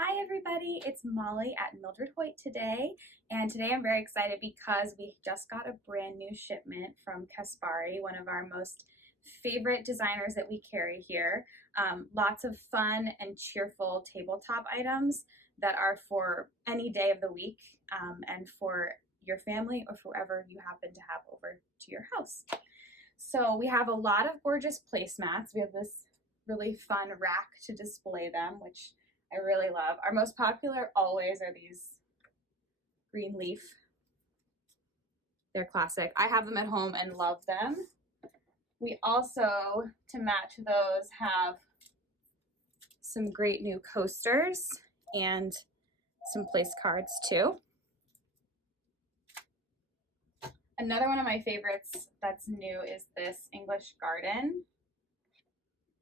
Hi everybody, it's Molly at Mildred Hoit today, and today I'm very excited because we just got a brand new shipment from Caspari, one of our most favorite designers that we carry here. Lots of fun and cheerful tabletop items that are for any day of the week and for your family or for whoever you happen to have over to your house. So we have a lot of gorgeous placemats. We have this really fun rack to display them, which I really love. Our most popular always are these green leaf. They're classic. I have them at home and love them. We also, to match those, have some great new coasters and some place cards too. Another one of my favorites that's new is this English garden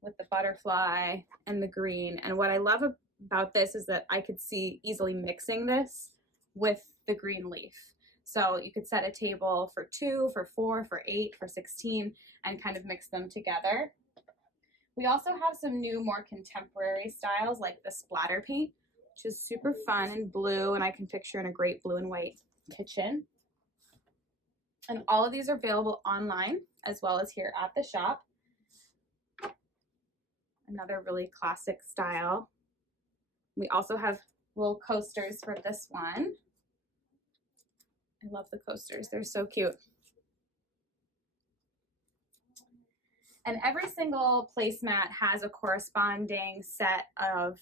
with the butterfly and the green. And what I love about this is that I could see easily mixing this with the green leaf. So you could set a table for 2, for 4, for 8, for 16, and kind of mix them together. We also have some new, more contemporary styles like the splatter paint, which is super fun and blue, and I can picture in a great blue and white kitchen. And all of these are available online as well as here at the shop. Another really classic style. We also have little coasters for this one. I love the coasters, they're so cute. And every single placemat has a corresponding set of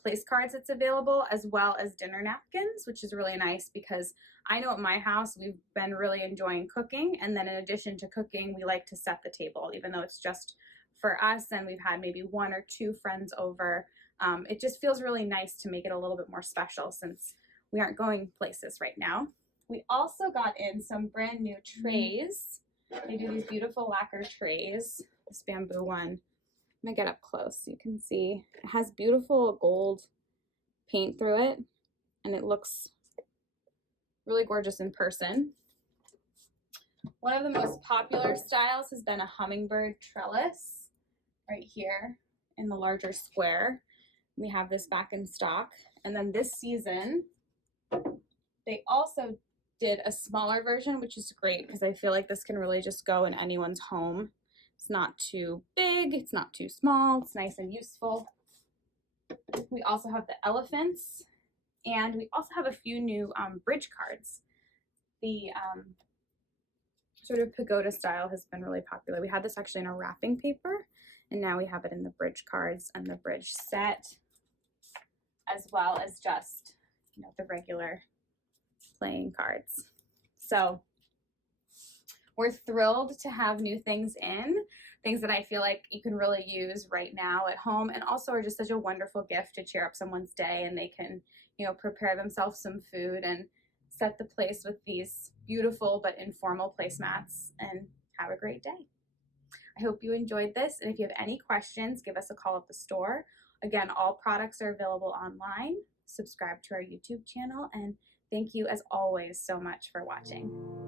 place cards that's available, as well as dinner napkins, which is really nice because I know at my house we've been really enjoying cooking, and then in addition to cooking, we like to set the table, even though it's just for us and we've had maybe 1 or 2 friends over. It just feels really nice to make it a little bit more special since we aren't going places right now. We also got in some brand new trays. They do these beautiful lacquer trays. This bamboo one, I'm gonna get up close so you can see. It has beautiful gold paint through it, and it looks really gorgeous in person. One of the most popular styles has been a hummingbird trellis right here in the larger square. We have this back in stock. And then this season, they also did a smaller version, which is great because I feel like this can really just go in anyone's home. It's not too big, it's not too small, it's nice and useful. We also have the elephants, and we also have a few new bridge cards. The sort of pagoda style has been really popular. We had this actually in a wrapping paper, and now we have it in the bridge cards and the bridge set, as well as just, the regular playing cards. So we're thrilled to have new things that I feel like you can really use right now at home, and also are just such a wonderful gift to cheer up someone's day, and they can, prepare themselves some food and set the place with these beautiful but informal placemats and have a great day. I hope you enjoyed this, and if you have any questions, give us a call at the store. Again, all products are available online. Subscribe to our YouTube channel, and thank you as always so much for watching.